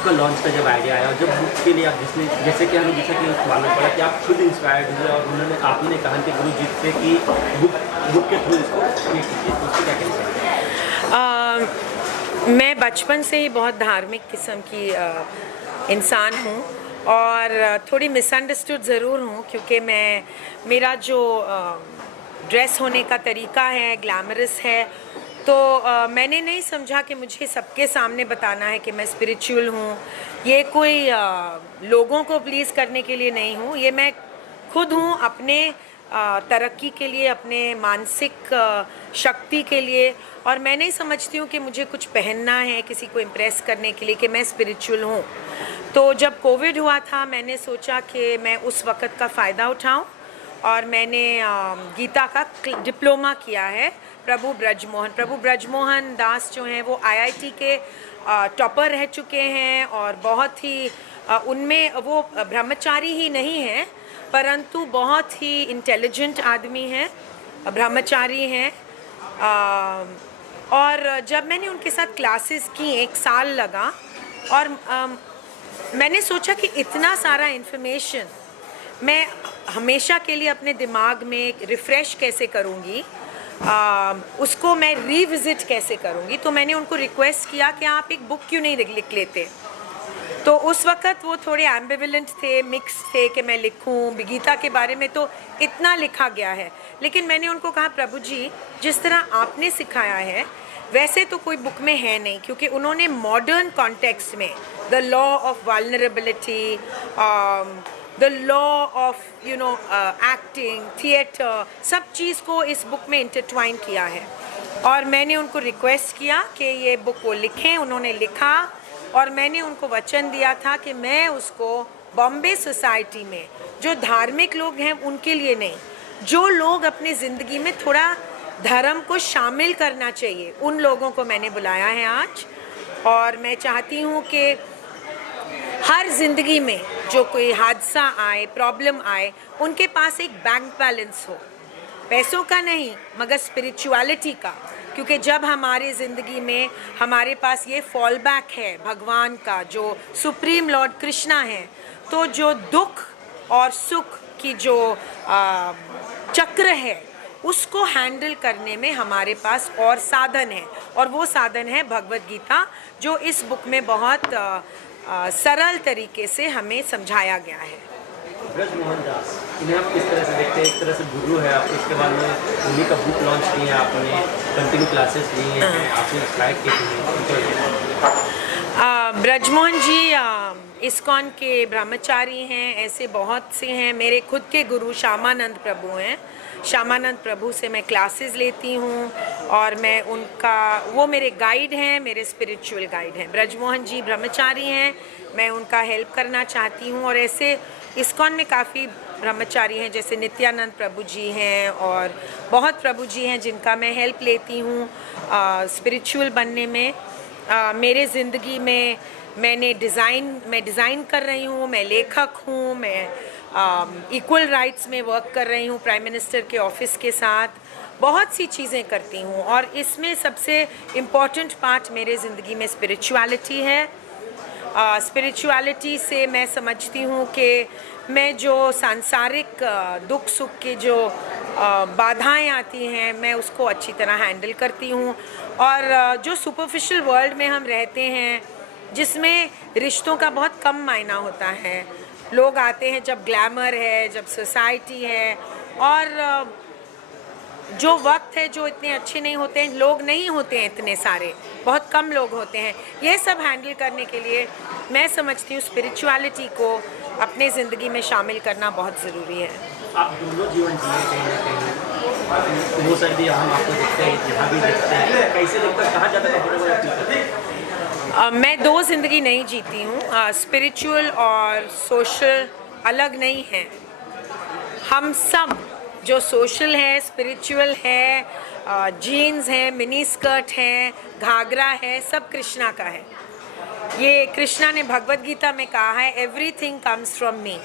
Book का launch का जब आइडिया आया और जब बुक के लिए आप जैसे कि हमें मालूम पड़ा कि आप खुद इंस्पायर्ड हुए और आपने कहा कि गुरु जी से कि बुक के थ्रू इसको क्रिएट कीजिए, तो उसको क्या कहना चाहिए? मैं बचपन से ही बहुत धार्मिक किस्म की इंसान हूँ और थोड़ी मिसअंडरस्टूड ज़रूर हूँ, क्योंकि मेरा जो ड्रेस होने का तरीका है ग्लैमरस है, तो मैंने नहीं समझा कि मुझे सबके सामने बताना है कि मैं स्पिरिचुअल हूँ। ये कोई लोगों को प्लीज़ करने के लिए नहीं हूँ, ये मैं खुद हूँ, अपने तरक्की के लिए, अपने मानसिक शक्ति के लिए। और मैं नहीं समझती हूँ कि मुझे कुछ पहनना है किसी को इम्प्रेस करने के लिए कि मैं स्पिरिचुअल हूँ। तो जब कोविड हुआ था, मैंने सोचा कि मैं उस वक़्त का फ़ायदा उठाऊँ और मैंने गीता का डिप्लोमा किया है। प्रभु ब्रजमोहन दास जो हैं वो IIT के टॉपर रह चुके हैं और बहुत ही उनमें वो ब्रह्मचारी ही नहीं हैं, परंतु बहुत ही इंटेलिजेंट आदमी हैं, ब्रह्मचारी हैं। और जब मैंने उनके साथ क्लासेस की 1 साल लगा और मैंने सोचा कि इतना सारा इन्फॉर्मेशन मैं हमेशा के लिए अपने दिमाग में रिफ़्रेश कैसे करूँगी, उसको मैं रिविज़िट कैसे करूँगी। तो मैंने उनको रिक्वेस्ट किया कि आप एक बुक क्यों नहीं लिख लेते। तो उस वक़्त वो थोड़े एम्बिवेलेंट थे, मिक्स थे कि मैं लिखूं। गीता के बारे में तो इतना लिखा गया है, लेकिन मैंने उनको कहा प्रभु जी, जिस तरह आपने सिखाया है वैसे तो कोई बुक में है नहीं, क्योंकि उन्होंने मॉडर्न कॉन्टेक्स्ट में the law of vulnerability, the law of acting, theatre, सब चीज़ को इस बुक में इंटरट्वाइन किया है। और मैंने उनको रिक्वेस्ट किया कि ये बुक वो लिखें। उन्होंने लिखा और मैंने उनको वचन दिया था कि मैं उसको बॉम्बे सोसाइटी में जो धार्मिक लोग हैं उनके लिए नहीं, जो लोग अपनी ज़िंदगी में थोड़ा धर्म को शामिल करना चाहिए, उन लोगों को मैंने बुलाया है आज। और मैं चाहती हूँ कि हर ज़िंदगी में जो कोई हादसा आए, प्रॉब्लम आए, उनके पास एक बैंक बैलेंस हो, पैसों का नहीं मगर स्पिरिचुअलिटी का। क्योंकि जब हमारी ज़िंदगी में हमारे पास ये फॉल बैक है भगवान का, जो सुप्रीम लॉर्ड कृष्णा है, तो जो दुख और सुख की जो चक्र है उसको हैंडल करने में हमारे पास और साधन है, और वो साधन है भगवद गीता, जो इस बुक में बहुत सरल तरीके से हमें समझाया गया है। ब्रजमोहन दास, इन्हें आप किस तरह से देखते हैं? एक तरह से गुरु है आप, इसके बाद में उन्हीं का बुक लॉन्च किए हैं आपने, कंटिन्यू क्लासेस ली हैं, आपने इंस्पायर किए हैं। ब्रजमोहन जी इस्कॉन के ब्रह्मचारी हैं, ऐसे बहुत से हैं। मेरे खुद के गुरु श्यामानंद प्रभु हैं। श्यामानंद प्रभु से मैं क्लासेस लेती हूँ और मैं वो मेरे गाइड हैं, मेरे स्पिरिचुअल गाइड हैं। ब्रजमोहन जी ब्रह्मचारी हैं, मैं उनका हेल्प करना चाहती हूँ। और ऐसे इस्कॉन में काफ़ी ब्रह्मचारी हैं, जैसे नित्यानंद प्रभु जी हैं और बहुत प्रभु जी हैं जिनका मैं हेल्प लेती हूँ स्पिरिचुअल बनने में। मेरे ज़िंदगी में मैं डिज़ाइन कर रही हूँ, मैं लेखक हूँ, मैं इक्वल राइट्स में वर्क कर रही हूँ प्राइम मिनिस्टर के ऑफिस के साथ, बहुत सी चीज़ें करती हूँ। और इसमें सबसे इम्पॉर्टेंट पार्ट मेरे ज़िंदगी में स्पिरिचुअलिटी है। स्पिरिचुअलिटी से मैं समझती हूँ कि मैं जो सांसारिक दुख सुख के जो बाधाएं आती हैं, मैं उसको अच्छी तरह हैंडल करती हूँ। और जो सुपरफिशियल वर्ल्ड में हम रहते हैं, जिसमें रिश्तों का बहुत कम मायना होता है, लोग आते हैं जब ग्लैमर है, जब सोसाइटी है, और जो वक्त है जो इतने अच्छे नहीं होते हैं, लोग नहीं होते हैं इतने सारे, बहुत कम लोग होते हैं। ये सब हैंडल करने के लिए मैं समझती हूँ स्पिरिचुअलिटी को अपने ज़िंदगी में शामिल करना बहुत ज़रूरी है। आप दोनों जीवन जिए कहीं ना कहीं, वो सर भी हम आपको देखते हैं, यहाँ भी देखते हैं, कैसे लगता, कहाँ ज़्यादा कंफर्टेबल फील करते? मैं दो ज़िंदगी नहीं जीती हूँ। स्पिरिचुअल और सोशल अलग नहीं हैं। हम सब जो सोशल है, स्पिरिचुअल है, जीन्स है, मिनी स्कर्ट है, घाघरा है, सब कृष्णा का है। ये कृष्णा ने भगवद गीता में कहा है, एवरीथिंग कम्स फ्रॉम मी।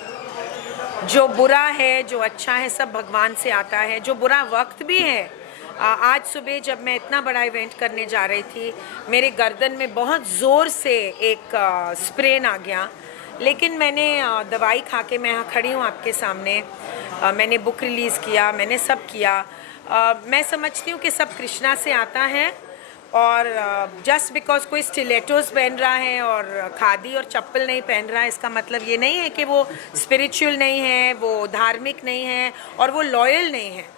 जो बुरा है, जो अच्छा है, सब भगवान से आता है। जो बुरा वक्त भी है, आज सुबह जब मैं इतना बड़ा इवेंट करने जा रही थी, मेरे गर्दन में बहुत ज़ोर से एक स्प्रेन आ गया, लेकिन मैंने दवाई खा के मैं यहाँ खड़ी हूँ आपके सामने। मैंने बुक रिलीज़ किया, मैंने सब किया। मैं समझती हूँ कि सब कृष्णा से आता है, और जस्ट बिकॉज कोई स्टिलेटोस पहन रहा है और खादी और चप्पल नहीं पहन रहा है, इसका मतलब ये नहीं है कि वो स्पिरिचुअल नहीं है, वो धार्मिक नहीं है और वो लॉयल नहीं है।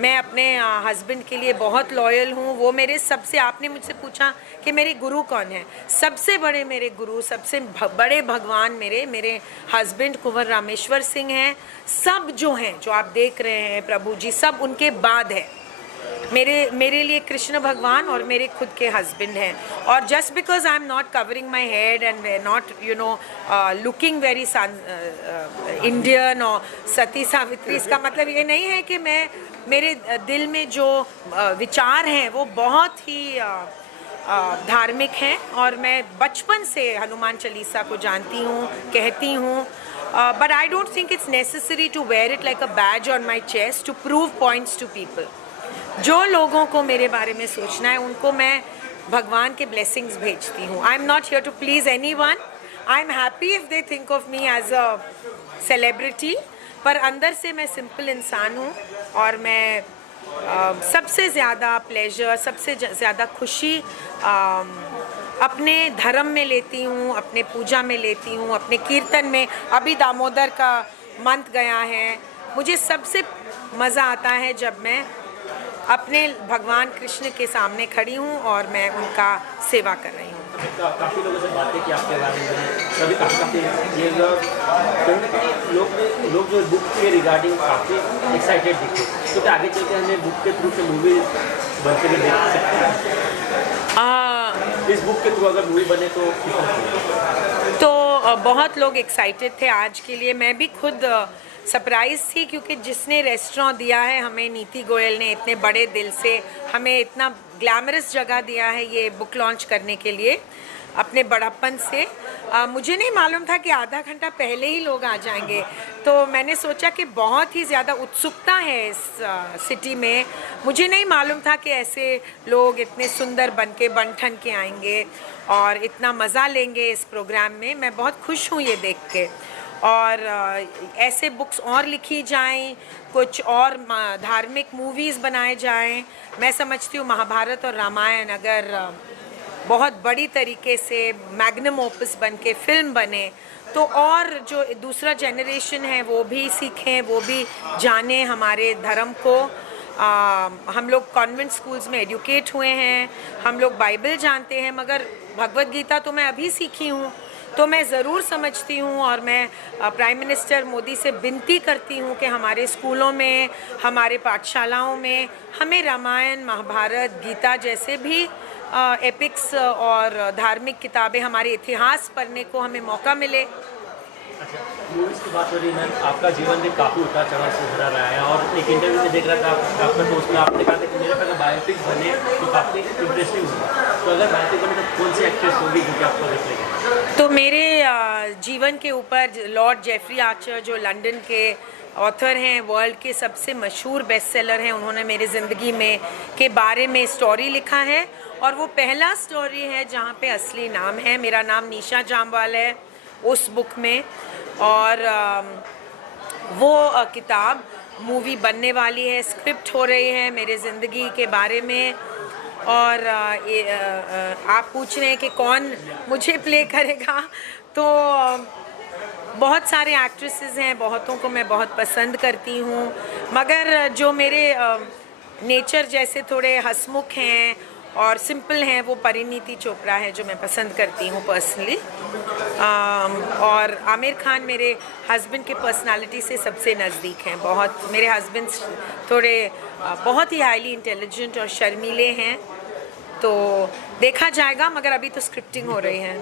मैं अपने हस्बैंड के लिए बहुत लॉयल हूँ। वो मेरे सबसे, आपने मुझसे पूछा कि मेरे गुरु कौन है, सबसे बड़े मेरे गुरु, सबसे बड़े भगवान मेरे हस्बैंड कुंवर रामेश्वर सिंह हैं। सब जो हैं, जो आप देख रहे हैं प्रभु जी, सब उनके बाद है। मेरे लिए कृष्ण भगवान और मेरे खुद के हस्बैंड हैं। और just because I am not covering my head and not looking very Indian और सती सावित्री, इसका मतलब ये नहीं है कि मेरे दिल में जो विचार हैं वो बहुत ही धार्मिक हैं, और मैं बचपन से हनुमान चालीसा को जानती हूँ, कहती हूँ। But I don't think it's necessary to wear it like a badge on my chest to prove points to people. जो लोगों को मेरे बारे में सोचना है उनको मैं भगवान के ब्लेसिंग्स भेजती हूँ। I am not here to please anyone. I am happy if they think of me as a celebrity, पर अंदर से मैं सिंपल इंसान हूँ, और मैं सबसे ज़्यादा प्लेजर, सबसे ज़्यादा खुशी अपने धर्म में लेती हूँ, अपने पूजा में लेती हूँ, अपने कीर्तन में। अभी दामोदर का मंत्र गया है। मुझे सबसे मज़ा आता है जब मैं अपने भगवान कृष्ण के सामने खड़ी हूँ और मैं उनका सेवा कर रही हूँ। काफ़ी लोगों से बातें की आपके बारे में, सभी काफ़ी ये कहीं ना कहीं लोग जो बुक के रिगार्डिंग काफ़ी एक्साइटेड दिखे, तो क्या आगे चलकर हमें बुक के थ्रू से मूवी बनते हुए देख सकते हैं? इस बुक के थ्रू अगर मूवी बने तो बहुत लोग एक्साइटेड थे आज के लिए। मैं भी खुद सरप्राइज थी, क्योंकि जिसने रेस्टोरेंट दिया है हमें, नीति गोयल ने इतने बड़े दिल से हमें इतना ग्लैमरस जगह दिया है ये बुक लॉन्च करने के लिए, अपने बड़प्पन से। मुझे नहीं मालूम था कि आधा घंटा पहले ही लोग आ जाएंगे, तो मैंने सोचा कि बहुत ही ज़्यादा उत्सुकता है इस सिटी में। मुझे नहीं मालूम था कि ऐसे लोग इतने सुंदर बन ठन के आएंगे और इतना मज़ा लेंगे इस प्रोग्राम में। मैं बहुत खुश हूँ ये देख के। और ऐसे बुक्स और लिखी जाएं, कुछ और धार्मिक मूवीज़ बनाए जाएं। मैं समझती हूँ महाभारत और रामायण अगर बहुत बड़ी तरीके से मैग्नम ओपस बन के फिल्म बने, तो और जो दूसरा जनरेशन है वो भी सीखें, वो भी जाने हमारे धर्म को। हम लोग कॉन्वेंट स्कूल्स में एजुकेट हुए हैं, हम लोग बाइबल जानते हैं, मगर भगवद गीता तो मैं अभी सीखी हूँ। तो मैं ज़रूर समझती हूँ, और मैं प्राइम मिनिस्टर मोदी से विनती करती हूँ कि हमारे स्कूलों में, हमारे पाठशालाओं में हमें रामायण, महाभारत, गीता जैसे भी एपिक्स और धार्मिक किताबें, हमारे इतिहास पढ़ने को हमें मौका मिले। अच्छा, मूवीज़ की बात हो रही है, आपका जीवन भी काफ़ी उतार चढ़ाव से भरा रहा है, और एक इंटरव्यू में देख रहा था आपका, तो उसमें आपने कहा था कि मेरे पहले बायोपिक बने तो काफ़ी इंटरेस्टिंग होगा। तो अगर बायोपिक बने तो कौन सी एक्ट्रेस होगी जो कि आपको देखेगा? तो मेरे जीवन के ऊपर लॉर्ड जेफरी आर्चर, जो लंदन के ऑथर हैं, वर्ल्ड के सबसे मशहूर बेस्ट सेलर हैं, उन्होंने मेरे ज़िंदगी में के बारे में स्टोरी लिखा है, और वो पहला स्टोरी है जहाँ पे असली नाम है। मेरा नाम निशा जामवाल है उस बुक में, और वो किताब मूवी बनने वाली है, स्क्रिप्ट हो रही है मेरे ज़िंदगी के बारे में। और आप पूछ रहे हैं कि कौन मुझे प्ले करेगा, तो बहुत सारे एक्ट्रेसेस हैं, बहुतों को मैं बहुत पसंद करती हूँ, मगर जो मेरे नेचर जैसे थोड़े हंसमुख हैं और सिंपल हैं, वो परिणीति चोपड़ा है जो मैं पसंद करती हूँ पर्सनली। और आमिर खान मेरे हस्बैंड के पर्सनालिटी से सबसे नज़दीक हैं बहुत। मेरे हस्बैंड थोड़े बहुत ही हाईली इंटेलिजेंट और शर्मीले हैं, तो देखा जाएगा, मगर अभी तो स्क्रिप्टिंग हो रही है।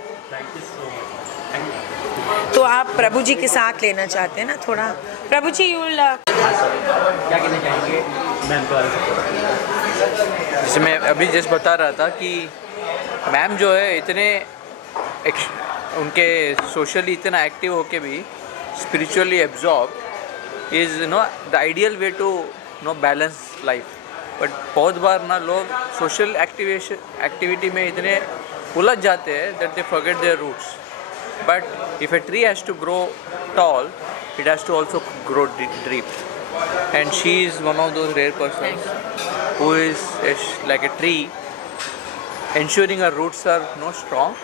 तो आप प्रभु जी के साथ लेना चाहते हैं ना थोड़ा? प्रभु जी क्या कहना चाहेंगे मैम के बारे में? जैसे मैं अभी जस्ट बता रहा था कि मैम जो है इतने उनके सोशली इतना एक्टिव होके भी spiritually absorb is the ideal way to balance life. But बहुत बार ना लोग सोशल एक्टिविटी में इतने उलझ जाते हैं that they forget their roots. But if a tree has to grow tall, it has to also grow deep, and she is one of those rare persons who is like a tree, ensuring her roots are strong,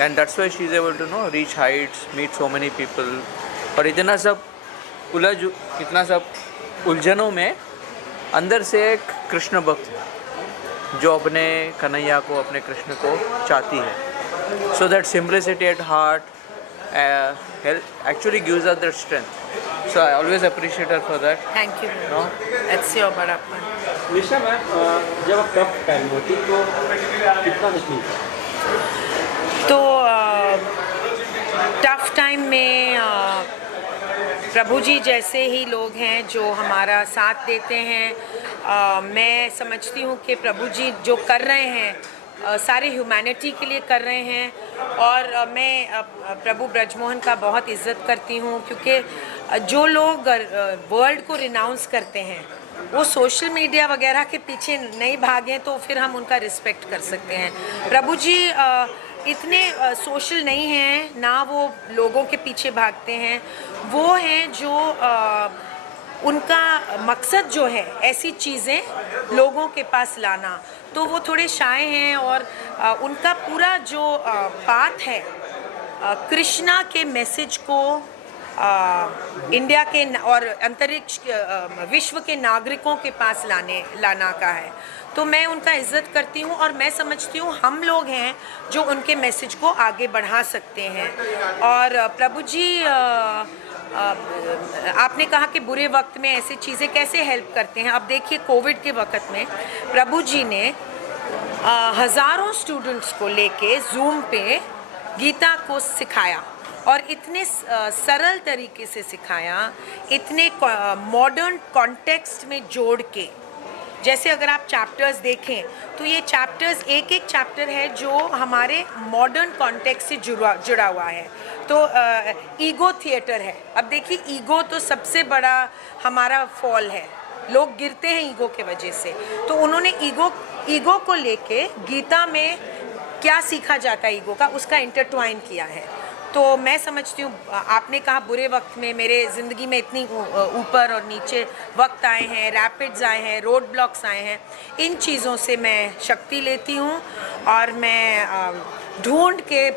and that's why she is able to reach heights, meet so many people. और इतना सब उलझनों में अंदर से एक कृष्ण भक्त है जो अपने कन्हैया को, अपने कृष्ण को चाहती है. So that simplicity at heart actually gives her that strength. So I always appreciate her for that. Thank you. No? That's your बड़प्पन. निशा मैम, जब आप टफ टाइम होती तो कितना मुश्किल था? तो टफ टाइम में प्रभु जी जैसे ही लोग हैं जो हमारा साथ देते हैं. मैं समझती हूँ कि प्रभु जी जो कर रहे हैं सारे ह्यूमैनिटी के लिए कर रहे हैं. और मैं प्रभु ब्रजमोहन का बहुत इज़्ज़त करती हूँ क्योंकि जो लोग वर्ल्ड को रिनाउंस करते हैं वो सोशल मीडिया वगैरह के पीछे नहीं भागें तो फिर हम उनका रिस्पेक्ट कर सकते हैं. प्रभु जी इतने सोशल नहीं हैं, ना वो लोगों के पीछे भागते हैं. वो हैं जो उनका मकसद जो है ऐसी चीज़ें लोगों के पास लाना, तो वो थोड़े शाय हैं. और उनका पूरा जो बात है कृष्णा के मैसेज को इंडिया के और अंतरिक्ष विश्व के नागरिकों के पास लाना का है. तो मैं उनका इज़्ज़त करती हूँ और मैं समझती हूँ हम लोग हैं जो उनके मैसेज को आगे बढ़ा सकते हैं. और प्रभु जी आपने कहा कि बुरे वक्त में ऐसी चीज़ें कैसे हेल्प करते हैं. अब देखिए कोविड के वक्त में प्रभु जी ने हज़ारों स्टूडेंट्स को लेके जूम पे गीता को सिखाया और इतने सरल तरीके से सिखाया, इतने मॉडर्न कॉन्टेक्स्ट में जोड़ के. जैसे अगर आप चैप्टर्स देखें तो ये चैप्टर्स एक एक चैप्टर है जो हमारे मॉडर्न कॉन्टेक्स्ट से जुड़ा हुआ है. तो ईगो थिएटर है. अब देखिए ईगो तो सबसे बड़ा हमारा फॉल है, लोग गिरते हैं ईगो के वजह से. तो उन्होंने ईगो को लेके गीता में क्या सीखा जाता है ईगो का, उसका इंटरट्वाइन किया है. तो मैं समझती हूँ आपने कहा बुरे वक्त में मेरे ज़िंदगी में इतनी ऊपर और नीचे वक्त आए हैं, रैपिड्स आए हैं, रोड ब्लॉक्स आए हैं. इन चीज़ों से मैं शक्ति लेती हूँ और मैं ढूंढ के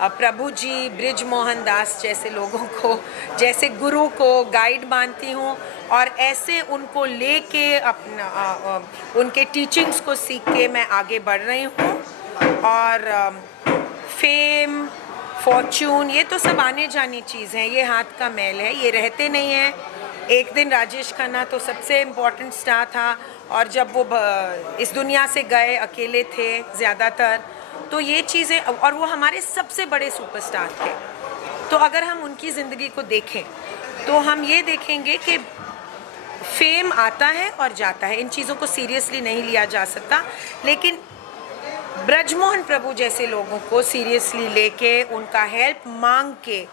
प्रभु जी ब्रिज मोहन दास जैसे लोगों को जैसे गुरु को गाइड मानती हूँ और ऐसे उनको लेके अपना उनके टीचिंग्स को सीख के मैं आगे बढ़ रही हूँ. और फेम, फॉर्च्यून ये तो सब आने जानी चीज़ है, ये हाथ का मैल है, ये रहते नहीं हैं. एक दिन राजेश खन्ना तो सबसे इम्पोर्टेंट स्टार था और जब वो इस दुनिया से गए अकेले थे ज़्यादातर. तो ये चीज़ें, और वो हमारे सबसे बड़े सुपरस्टार थे. तो अगर हम उनकी ज़िंदगी को देखें तो हम ये देखेंगे कि फेम आता है और जाता है, इन चीज़ों को सीरियसली नहीं लिया जा सकता. लेकिन ब्रजमोहन प्रभु जैसे लोगों को सीरियसली लेके उनका हेल्प मांग के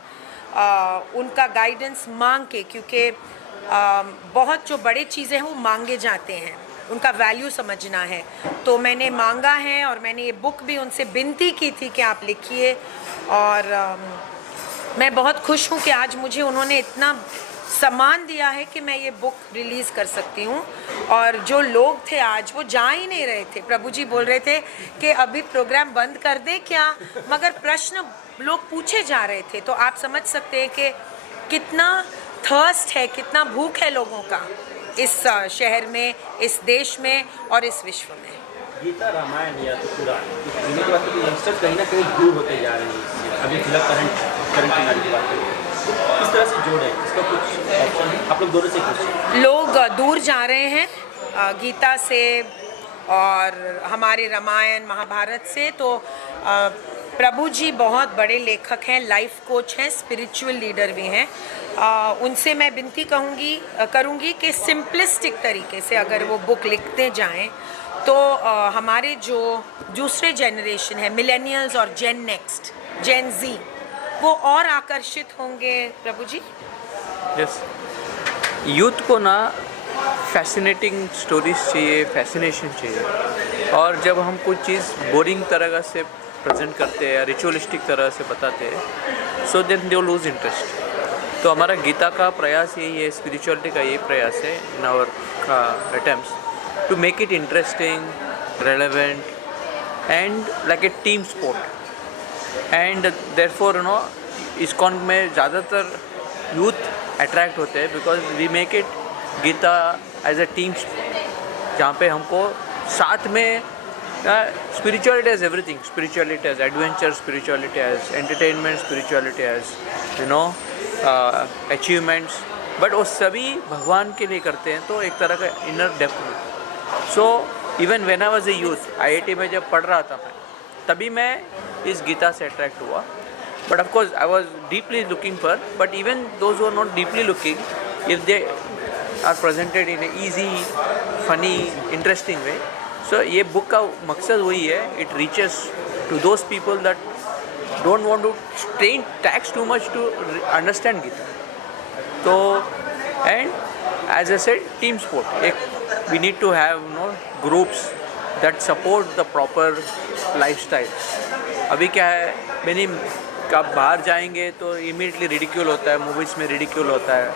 उनका गाइडेंस मांग के, क्योंकि बहुत जो बड़े चीज़ें हैं वो मांगे जाते हैं, उनका वैल्यू समझना है. तो मैंने मांगा है और मैंने ये बुक भी उनसे विनती की थी कि आप लिखिए. और मैं बहुत खुश हूँ कि आज मुझे उन्होंने इतना सम्मान दिया है कि मैं ये बुक रिलीज़ कर सकती हूँ. और जो लोग थे आज वो जा ही नहीं रहे थे. प्रभु जी बोल रहे थे कि अभी प्रोग्राम बंद कर दे क्या, मगर प्रश्न लोग पूछे जा रहे थे. तो आप समझ सकते हैं कि कितना थर्स्ट है, कितना भूख है लोगों का इस शहर में, इस देश में और इस विश्व में. गीता, रामायण या तो पुराण, इन्हीं के बाद यंगस्टर्स कहीं ना कहीं दूर होते जा रहे हैं. अभी फिलहाल करंट सिनारी की बात करें किस तरह से जोड़े, इसका कुछ ऑप्शन आप लोग दोनों से कुछ लोग दूर जा रहे हैं गीता से और हमारे रामायण महाभारत से. तो प्रभु जी बहुत बड़े लेखक हैं, लाइफ कोच हैं, स्पिरिचुअल लीडर भी हैं. उनसे मैं विनती करूँगी कि सिंपलिस्टिक तरीके से अगर वो बुक लिखते जाएं तो हमारे जो दूसरे जनरेशन है, मिलेनियल्स और जेन नेक्स्ट, जेन जी, वो और आकर्षित होंगे. प्रभु जी यस, यूथ को ना फैसिनेटिंग स्टोरीज चाहिए, फैसिनेशन चाहिए। और जब हम कोई चीज़ बोरिंग तरह से प्रेजेंट करते हैं या रिचुअलिस्टिक तरह से बताते हैं, so then they lose interest. तो हमारा गीता का प्रयास यही है, स्पिरिचुअलिटी का यही प्रयास है in our attempts to make it interesting, relevant and like a team sport. And therefore you know ISKCON में ज़्यादातर यूथ अट्रैक्ट होते हैं because we make it Gita as a team, जहाँ पे हमको साथ में spirituality as everything, spirituality as adventure, spirituality as entertainment, spirituality as you know achievements, but वो सभी भगवान के लिए करते हैं तो एक तरह का इनर डेप्थ मिलता है। So even when I was a youth, IIT में जब पढ़ रहा था मैं, तभी मैं इस गीता से अट्रैक्ट हुआ। But of course I was deeply looking for, but even those who are not deeply looking, if they are presented in a easy, funny, interesting way, so ये बुक का मकसद वही है, it reaches to those people that don't want to strain tax too much to understand Gita. तो and as I said, team sport, एक we need to have no groups that support the proper lifestyle. अभी क्या है, मैंने कब बाहर जाएंगे तो इमीडिएटली रिडिक्यूल होता है, मूवीज़ में रिडिक्यूल होता है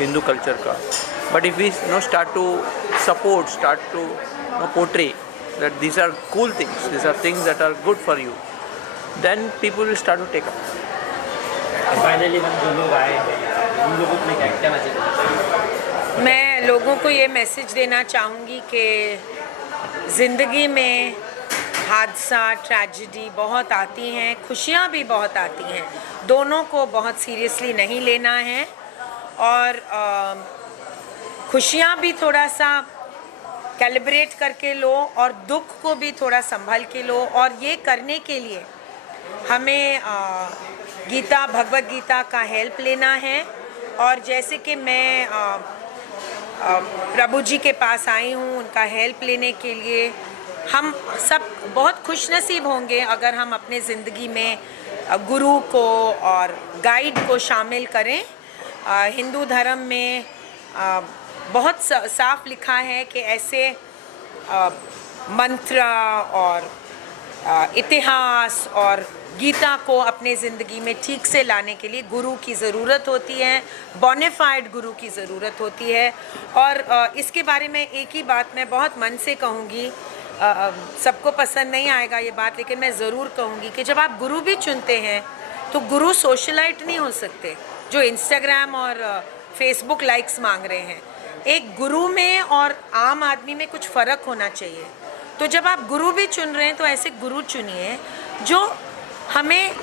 हिंदू कल्चर का। But if we no start to support, start to portray that these are cool things, these are things that are good for you, then people will start to take up. Finally हम जो लोग आए हैं उन लोगों को क्या message देना चाहिए? मैं लोगों को ये मैसेज देना चाहूँगी कि ज़िंदगी में हादसा, ट्रेजेडी बहुत आती हैं, खुशियाँ भी बहुत आती हैं, दोनों को बहुत सीरियसली नहीं लेना है। और खुशियाँ भी थोड़ा सा कैलिब्रेट करके लो और दुख को भी थोड़ा संभल के लो। और ये करने के लिए हमें गीता, भगवत गीता का हेल्प लेना है। और जैसे कि मैं प्रभु जी के पास आई हूँ उनका हेल्प लेने के लिए, हम सब बहुत खुशनसीब होंगे अगर हम अपने ज़िंदगी में गुरु को और गाइड को शामिल करें। हिंदू धर्म में बहुत साफ लिखा है कि ऐसे मंत्र और इतिहास और गीता को अपने ज़िंदगी में ठीक से लाने के लिए गुरु की ज़रूरत होती है, बोनाफाइड गुरु की ज़रूरत होती है। और इसके बारे में एक ही बात मैं बहुत मन से कहूँगी, सबको पसंद नहीं आएगा ये बात, लेकिन मैं ज़रूर कहूँगी कि जब आप गुरु भी चुनते हैं तो गुरु सोशलाइट नहीं हो सकते जो इंस्टाग्राम और फेसबुक लाइक्स मांग रहे हैं। एक गुरु में और आम आदमी में कुछ फ़र्क होना चाहिए। तो जब आप गुरु भी चुन रहे हैं तो ऐसे गुरु चुनिए जो हमें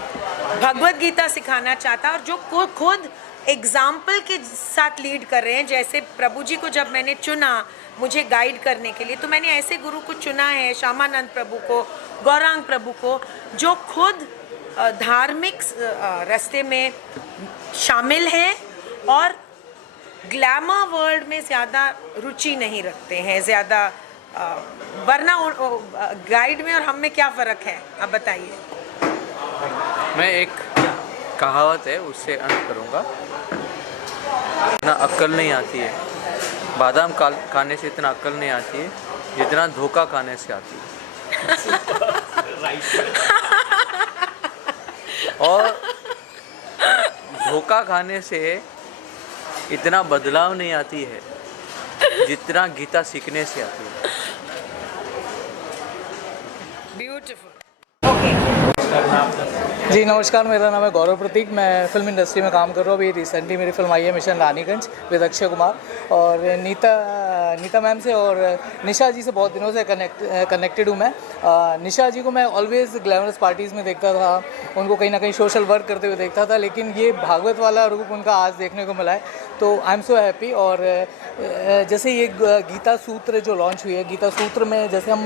भगवत गीता सिखाना चाहता है और जो खुद एग्जाम्पल के साथ लीड कर रहे हैं। जैसे प्रभु जी को जब मैंने चुना मुझे गाइड करने के लिए, तो मैंने ऐसे गुरु को चुना है, श्यामानंद प्रभु को, गौरांग प्रभु को, जो खुद धार्मिक रास्ते में शामिल हैं और ग्लैमर वर्ल्ड में ज़्यादा रुचि नहीं रखते हैं ज़्यादा। वरना गाइड में और हम में क्या फ़र्क है, आप बताइए। मैं एक कहावत है उससे अंत करूँगा, इतना अक्ल नहीं आती है, बादाम खाने से इतना अक्ल नहीं आती है जितना धोखा खाने से आती है। और धोखा खाने से इतना बदलाव नहीं आती है जितना गीता सीखने से आती है। ब्यूटीफुल। जी नमस्कार, मेरा नाम है गौरव प्रतीक। मैं फिल्म इंडस्ट्री में काम कर रहा हूँ। अभी रिसेंटली मेरी फिल्म आई है मिशन रानीगंज विद अक्षय कुमार, और नीता मैम से और निशा जी से बहुत दिनों से कनेक्टेड हूँ मैं। निशा जी को मैं ऑलवेज़ ग्लैमरस पार्टीज़ में देखता था, उनको कहीं ना कहीं सोशल वर्क करते हुए देखता था, लेकिन ये भागवत वाला रूप उनका आज देखने को मिला है, तो आई एम सो हैप्पी। और जैसे ये गीता सूत्र जो लॉन्च हुई है, गीता सूत्र में जैसे हम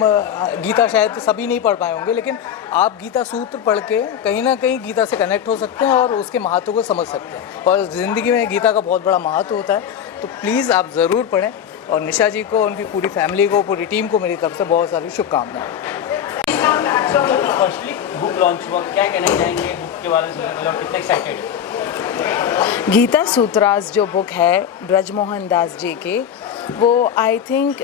गीता शायद सभी नहीं पढ़ पाए होंगे, लेकिन आप गीता सूत्र पढ़ के कहीं ना कहीं गीता से कनेक्ट हो सकते हैं और उसके महत्व को समझ सकते हैं। और ज़िंदगी में गीता का बहुत बड़ा महत्व होता है, तो प्लीज़ आप ज़रूर पढ़ें। और निशा जी को, उनकी पूरी फैमिली को, पूरी टीम को मेरी तरफ से बहुत सारी शुभकामनाएं। फर्स्टली बुक लॉन्च हुआ, क्या कहना चाहेंगे बुक के बारे में, मतलब कितने एक्साइटेड हैं? गीता सूत्रास जो बुक है ब्रजमोहन दास जी की, वो I think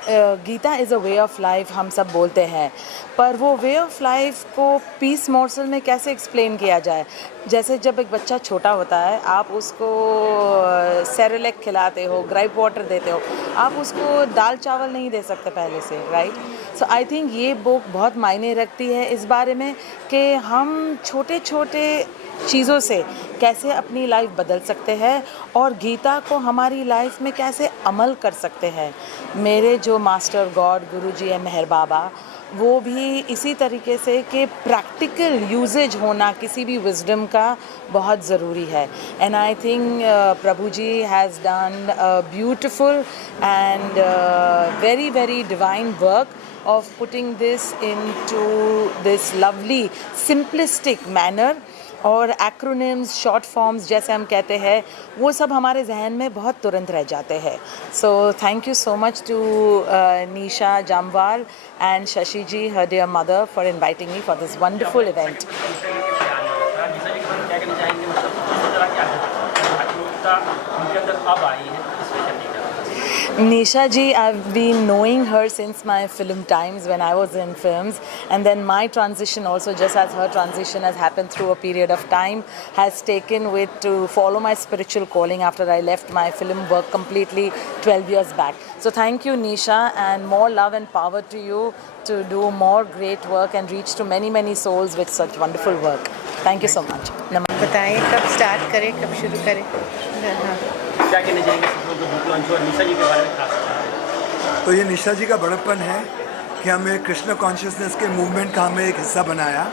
Gita is a way of life हम सब बोलते हैं, पर वो वे ऑफ लाइफ को पीस मॉर्सल में कैसे एक्सप्लेन किया जाए। जैसे जब एक बच्चा छोटा होता है, आप उसको सेरेलेक खिलाते हो, ग्राइप वाटर देते हो, आप उसको दाल चावल नहीं दे सकते पहले से, राइट। सो आई थिंक ये बुक बहुत मायने रखती है इस बारे में कि हम छोटे छोटे चीज़ों से कैसे अपनी लाइफ बदल सकते हैं और गीता को हमारी लाइफ में कैसे अमल कर सकते हैं। मेरे जो मास्टर गॉड गुरुजी है मेहर बाबा, वो भी इसी तरीके से कि प्रैक्टिकल यूजेज होना किसी भी विजडम का बहुत ज़रूरी है। And I think Prabhu ji has done a beautiful and very very divine work of putting this into this lovely simplistic manner। और एक्रोनिम्स, शॉर्ट फॉर्म्स जैसे हम कहते हैं, वो सब हमारे जहन में बहुत तुरंत रह जाते हैं। So thank you so much to Nisha Jamwal and Shashi ji, her dear mother, for inviting me for this wonderful event. Nisha ji, I've been knowing her since my film times when I was in films, and then my transition also, just as her transition has happened through a period of time, has taken with to follow my spiritual calling after I left my film work completely 12 years back. So thank you Nisha, and more love and power to you to do more great work and reach to many many souls with such wonderful work. Thank you so much. बताएं कब start करें, कब शुरू करें? हाँ। क्या कहना चाहेंगे जो बुक लॉन्च और निशा जी के बारे में खास? तो ये निशा जी का बड़प्पन है कि हमें कृष्ण कॉन्शियसनेस के मूवमेंट का हमें एक हिस्सा बनाया,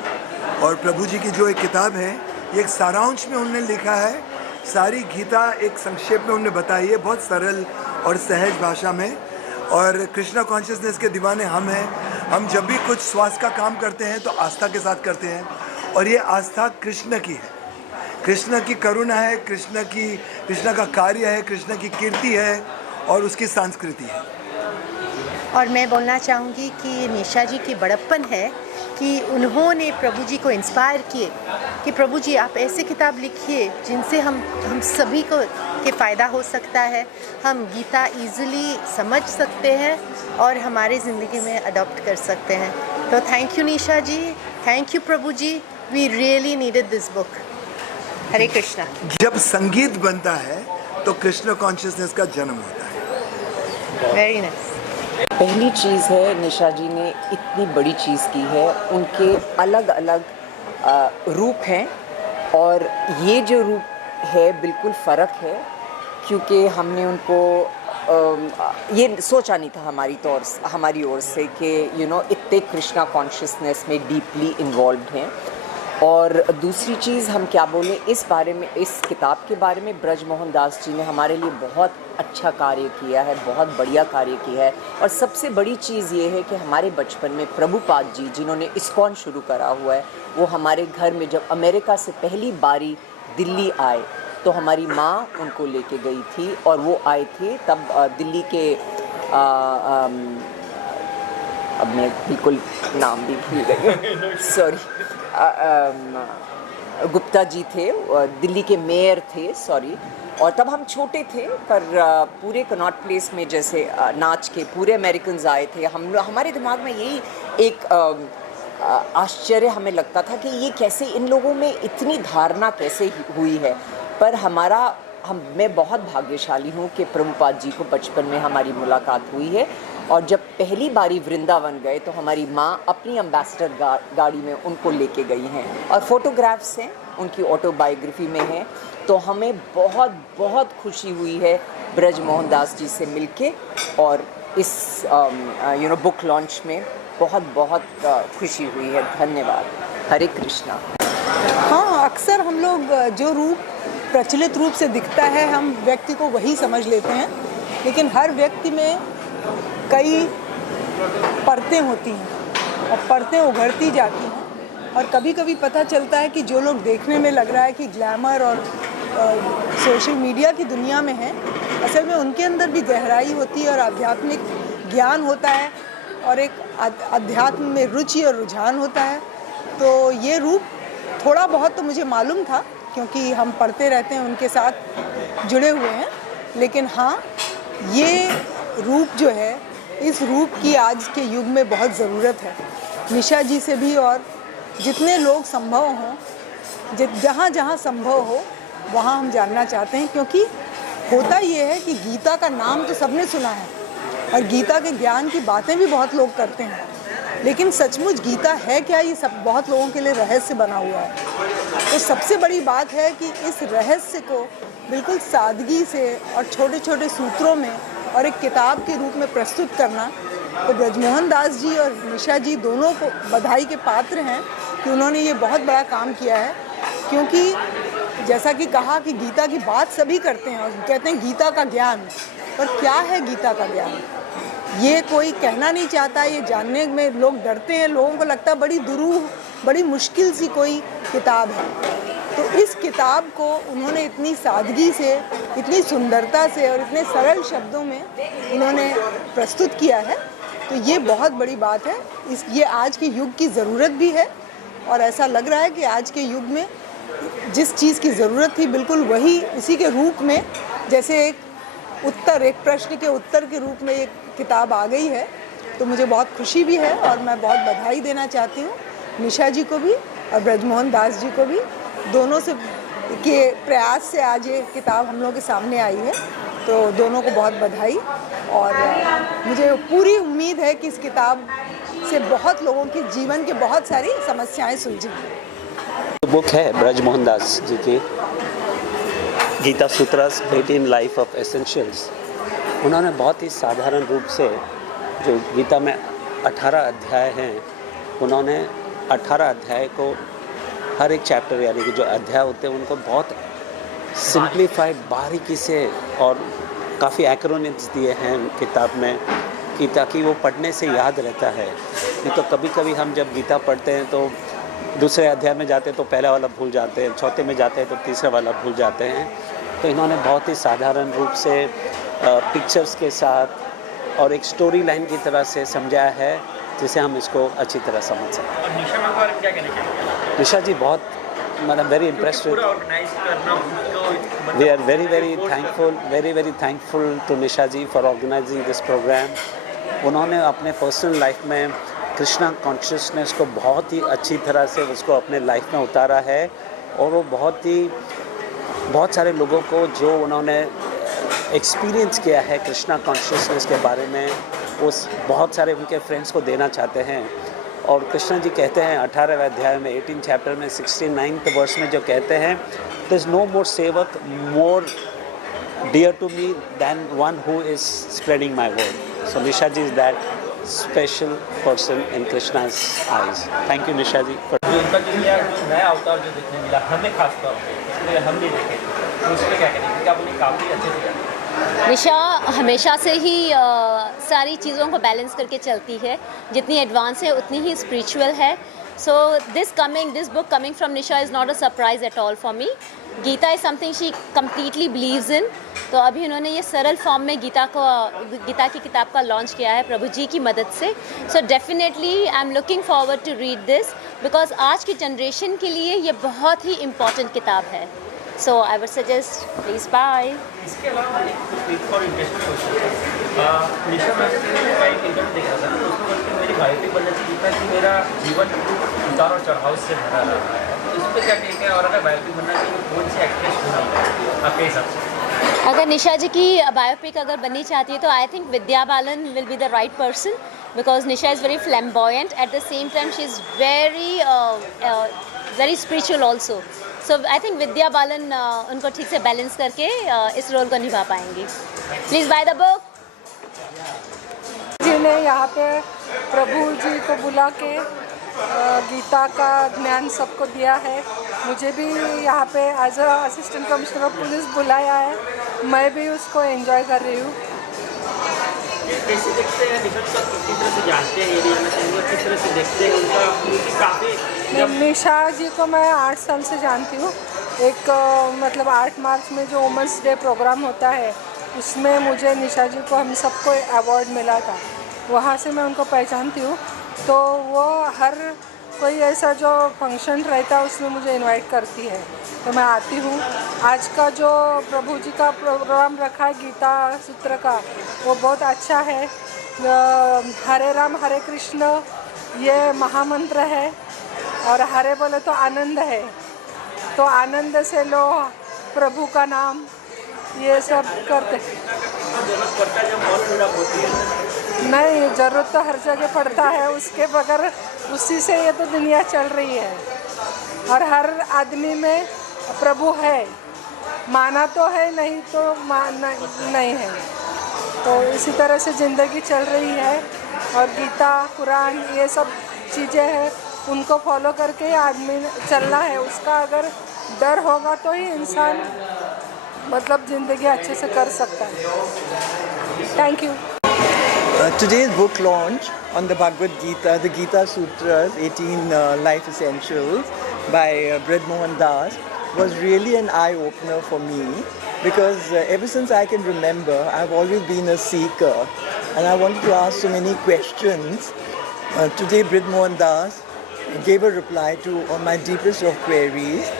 और प्रभु जी की जो एक किताब है, ये एक सारांश में उन्होंने लिखा है। सारी गीता एक संक्षेप में उन्होंने बताई है, बहुत सरल और सहज भाषा में। और कृष्ण कॉन्शियसनेस के दीवाने हम हैं। हम जब भी कुछ श्वास का काम करते हैं तो आस्था के साथ करते हैं, और ये आस्था कृष्ण की है, कृष्ण की करुणा है, कृष्ण का कार्य है, कृष्ण की कीर्ति है और उसकी संस्कृति है। और मैं बोलना चाहूँगी कि निशा जी की बड़प्पन है कि उन्होंने प्रभु जी को इंस्पायर किए कि प्रभु जी आप ऐसे किताब लिखिए जिनसे हम सभी को के फ़ायदा हो सकता है, हम गीता इजीली समझ सकते हैं और हमारे ज़िंदगी में अडॉप्ट कर सकते हैं। तो thank you Nisha ji, thank you Prabhu ji, we really needed this book. Hare Krishna. जब संगीत बनता है तो कृष्ण कॉन्शियसनेस का जन्म होता है। Very nice. पहली चीज़ है, निशा जी ने इतनी बड़ी चीज़ की है, उनके अलग अलग रूप हैं, और ये जो रूप है बिल्कुल फ़र्क है, क्योंकि हमने उनको ये सोचा नहीं था हमारी ओर से कि इतने कृष्णा कॉन्शियसनेस में डीपली इन्वॉल्व हैं। और दूसरी चीज़ हम क्या बोलें इस बारे में, इस किताब के बारे में, ब्रज मोहन दास जी ने हमारे लिए बहुत अच्छा कार्य किया है, बहुत बढ़िया कार्य किया है। और सबसे बड़ी चीज़ ये है कि हमारे बचपन में प्रभुपाद जी, जिन्होंने इस्कॉन शुरू करा हुआ है, वो हमारे घर में जब अमेरिका से पहली बारी दिल्ली आए तो हमारी माँ उनको लेके गई थी, और वो आए थे तब दिल्ली के अब मैं बिल्कुल नाम भी भूल गई, सॉरी, गुप्ता जी थे, दिल्ली के मेयर थे, सॉरी। और तब हम छोटे थे, पर पूरे कनॉट प्लेस में जैसे नाच के पूरे अमेरिकन्स आए थे। हमारे दिमाग में यही एक आश्चर्य हमें लगता था कि ये कैसे, इन लोगों में इतनी धारणा कैसे हुई है। पर मैं बहुत भाग्यशाली हूँ कि प्रभुपाद जी को बचपन में हमारी मुलाकात हुई है, और जब पहली बारी वृंदावन गए तो हमारी माँ अपनी एम्बेसडर गाड़ी में उनको लेके गई हैं, और फोटोग्राफ्स हैं उनकी ऑटोबायोग्राफी में हैं। तो हमें बहुत बहुत खुशी हुई है ब्रज मोहन दास जी से मिलके, और इस बुक लॉन्च में बहुत बहुत खुशी हुई है। धन्यवाद। हरे कृष्णा। हाँ, अक्सर हम लोग जो रूप प्रचलित रूप से दिखता है, हम व्यक्ति को वही समझ लेते हैं, लेकिन हर व्यक्ति में कई परतें होती हैं और परतें उभरती जाती हैं, और कभी कभी पता चलता है कि जो लोग देखने में लग रहा है कि ग्लैमर और सोशल मीडिया की दुनिया में है, असल में उनके अंदर भी गहराई होती है और आध्यात्मिक ज्ञान होता है, और एक अध्यात्म में रुचि और रुझान होता है। तो ये रूप थोड़ा बहुत तो मुझे मालूम था, क्योंकि हम पढ़ते रहते हैं, उनके साथ जुड़े हुए हैं, लेकिन हाँ, ये रूप जो है, इस रूप की आज के युग में बहुत ज़रूरत है। निशा जी से भी और जितने लोग संभव हों, जहाँ जहाँ संभव हो वहाँ हम जानना चाहते हैं, क्योंकि होता ये है कि गीता का नाम तो सबने सुना है और गीता के ज्ञान की बातें भी बहुत लोग करते हैं, लेकिन सचमुच गीता है क्या, ये सब बहुत लोगों के लिए रहस्य बना हुआ है। तो सबसे बड़ी बात है कि इस रहस्य को बिल्कुल सादगी से और छोटे छोटे सूत्रों में और एक किताब के रूप में प्रस्तुत करना, तो ब्रजमोहन दास जी और निशा जी दोनों को बधाई के पात्र हैं कि उन्होंने ये बहुत बड़ा काम किया है। क्योंकि जैसा कि कहा कि गीता की बात सभी करते हैं और कहते हैं गीता का ज्ञान, पर क्या है गीता का ज्ञान, ये कोई कहना नहीं चाहता, ये जानने में लोग डरते हैं, लोगों को लगता है बड़ी दुरूह, बड़ी मुश्किल सी कोई किताब है। तो इस किताब को उन्होंने इतनी सादगी से, इतनी सुंदरता से और इतने सरल शब्दों में उन्होंने प्रस्तुत किया है, तो ये बहुत बड़ी बात है। ये आज के युग की ज़रूरत भी है और ऐसा लग रहा है कि आज के युग में जिस चीज़ की ज़रूरत थी बिल्कुल वही उसी के रूप में, जैसे एक प्रश्न के उत्तर के रूप में एक किताब आ गई है, तो मुझे बहुत खुशी भी है और मैं बहुत बधाई देना चाहती हूँ निशा जी को भी और ब्रजमोहन दास जी को भी, दोनों से के प्रयास से आज ये किताब हम लोगों के सामने आई है, तो दोनों को बहुत बधाई। और मुझे पूरी उम्मीद है कि इस किताब से बहुत लोगों के जीवन की बहुत सारी समस्याएं सुलझेंगी। बुक है ब्रजमोहन दास जी की गीता सूत्रास 18 लाइफ ऑफ एसेंशियल्स। उन्होंने बहुत ही साधारण रूप से, जो गीता में 18 अध्याय हैं, उन्होंने 18 अध्याय को हर एक चैप्टर यानी कि जो अध्याय होते हैं उनको बहुत सिंप्लीफाइड बारीकी से और काफ़ी एक्रोनिम्स दिए हैं किताब में कि ताकि वो पढ़ने से याद रहता है। नहीं तो कभी कभी हम जब गीता पढ़ते हैं तो दूसरे अध्याय में जाते हैं तो पहला वाला भूल जाते हैं, चौथे में जाते हैं तो तीसरा वाला भूल जाते हैं। तो इन्होंने बहुत ही साधारण रूप से पिक्चर्स के साथ और एक स्टोरी लाइन की तरह से समझाया है, जिसे हम इसको अच्छी तरह समझ सकते हैं। और निशा मैम के बारे में क्या कहना चाहेंगे? निशा जी बहुत मतलब very impressed. We are very thankful to Nisha ji for organising this programme. उन्होंने अपने पर्सनल लाइफ में कृष्णा कॉन्शियसनेस को बहुत ही अच्छी तरह से उसको अपने लाइफ में उतारा है और वो बहुत सारे लोगों को जो उन्होंने एक्सपीरियंस किया है कृष्णा कॉन्शियसनेस के बारे में, वो बहुत सारे उनके फ्रेंड्स को देना चाहते हैं। और कृष्णा जी कहते हैं 18वें अध्याय में 18 चैप्टर में 69th वर्स में जो कहते हैं, there is no more sevak more dear to me than one who is spreading my word. So Nisha ji is that special person in Krishna's eyes. Thank you Nisha ji. उनका जो नया अवतार जो देखने मिला हमें खासतौर पर, हम नहीं देखे, तो उस पर क्या करेंगे? क्या उन्हें काफ़ी अच्छे से निशा हमेशा से ही सारी चीज़ों को बैलेंस करके चलती है, जितनी एडवांस है उतनी ही स्पिरिचुअल है। So this book coming from Nisha is not a surprise at all for me. Gita is something she completely believes in. तो अभी उन्होंने ये सरल फॉर्म में गीता की किताब का लॉन्च किया है प्रभु जी की मदद से। So definitely I am looking forward to read this, because आज की जनरेशन के लिए ये बहुत ही इम्पॉर्टेंट किताब है। So I would suggest please buy. इसके अलावा एक और इंटरेस्टिंग क्वेश्चन, निशा मैम का एक इंटरव्यू देख रहा था, तो उसमें बोलते मेरी बायोपिक बनना चाहिए था कि मेरा जीवन उतार और चढ़ाव से भरा रहा है। तो इस पर क्या कहेंगे? और अगर बायोपिक बनना चाहिए तो कौन सी एक्ट्रेस होगी आपके हिसाब से? अगर निशा जी की बायोपिक अगर बननी चाहती है तो I think Vidya Balan will be the right person, because Nisha is very flamboyant, at the same time she is very spiritual also. So I think Vidya Balan उनको ठीक से बैलेंस करके इस रोल को निभा पाएंगी। Please buy the book. Ji ने यहाँ पे प्रभु जी को बुला के गीता का ज्ञान सबको दिया है। मुझे भी यहाँ पे as a assistant commissioner of police बुलाया है, मैं भी उसको एंजॉय कर रही हूँ। कैसे देखते हैं निशा जी को, किस तरह से जानते हैं, ये भी जानना चाहेंगे किस तरह से देखते हैं उनका काफ़ी? निशा जी को मैं 8 साल से जानती हूँ। एक मतलब 8 मार्च में जो वुमेंस डे प्रोग्राम होता है उसमें मुझे निशा जी को हम सबको अवार्ड मिला था, वहाँ से मैं उनको पहचानती हूँ। तो वो हर कोई ऐसा जो फंक्शन रहता है उसमें मुझे इनवाइट करती है तो मैं आती हूँ। आज का जो प्रभु जी का प्रोग्राम रखा है गीता सूत्र का, वो बहुत अच्छा है। हरे राम हरे कृष्ण ये महामंत्र है और हरे बोले तो आनंद है, तो आनंद से लो प्रभु का नाम, ये सब करते। नहीं, ज़रूरत तो हर जगह पड़ता है, उसके बगैर उसी से ये तो दुनिया चल रही है और हर आदमी में प्रभु है, माना तो है नहीं तो नहीं है, तो इसी तरह से ज़िंदगी चल रही है। और गीता कुरान ये सब चीज़ें हैं, उनको फॉलो करके आदमी चलना है। उसका अगर डर होगा तो ही इंसान मतलब ज़िंदगी अच्छे से कर सकता है। Thank you. Today's book launch on the Bhagavad Gita, the Gita Sutras, 18 Life Essentials by Brij Mohan Das, was really an eye-opener for me because ever since I can remember, I've always been a seeker and I wanted to ask so many questions. Today, Brij Mohan Das gave a reply to all my deepest of queries,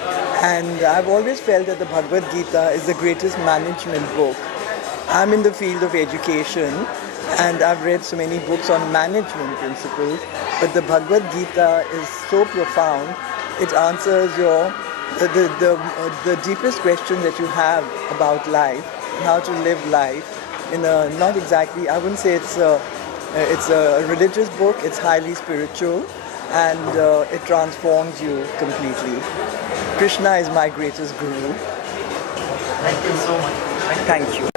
and I've always felt that the Bhagavad Gita is the greatest management book. I'm in the field of education and I've read so many books on management principles, but the Bhagavad Gita is so profound. It answers the deepest question that you have about life, how to live life in a not exactly, I wouldn't say it's a religious book, it's highly spiritual, and it transforms you completely. Krishna is my greatest guru. Thank you so much. Thank you.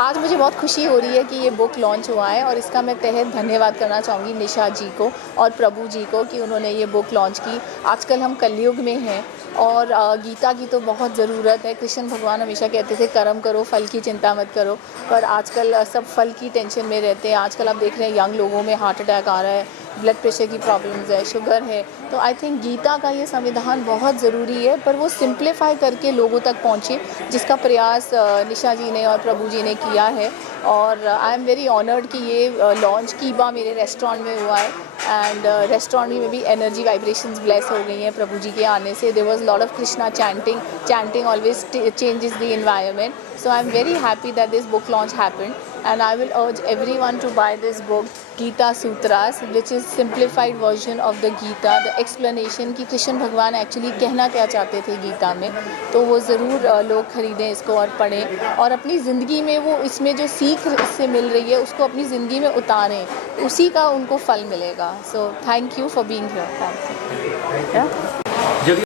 आज मुझे बहुत खुशी हो रही है कि ये book launch हुआ है और इसका मैं तहे धन्यवाद करना चाहूँगी निशा जी को और प्रभु जी को कि उन्होंने ये बुक लॉन्च की। आजकल हम कलयुग में हैं और गीता की तो बहुत ज़रूरत है। कृष्ण भगवान हमेशा कहते थे कर्म करो, फल की चिंता मत करो, पर आजकल सब फल की टेंशन में रहते हैं। आजकल आप देख रहे हैं यंग लोगों में हार्ट अटैक आ रहा है, ब्लड प्रेशर की प्रॉब्लम्स है, शुगर है, तो आई थिंक गीता का ये संविधान बहुत ज़रूरी है, पर वो सिंप्लीफाई करके लोगों तक पहुँचे, जिसका प्रयास निशा जी ने और प्रभु जी ने किया है। और आई एम वेरी ऑनर्ड कि ये लॉन्च कीबा मेरे रेस्टोरेंट में हुआ है एंड रेस्टोरेंट में भी एनर्जी वाइब्रेशंस ब्लेस हो गई हैं प्रभु जी के आने से। There was lot of Krishna chanting always changes the environment, so I am very happy that this book launch happened and I will urge everyone to buy this book Gita Sutras, which is simplified version of the Gita, the explanation कि कृष्ण भगवान actually कहना क्या चाहते थे गीता में, तो वो ज़रूर लोग ख़रीदें इसको और पढ़ें और अपनी ज़िंदगी में वो इसमें जो सीख इससे मिल रही है उसको अपनी ज़िंदगी में उतारें, उसी का उनको फल मिलेगा। सो thank you for being here. Thank you.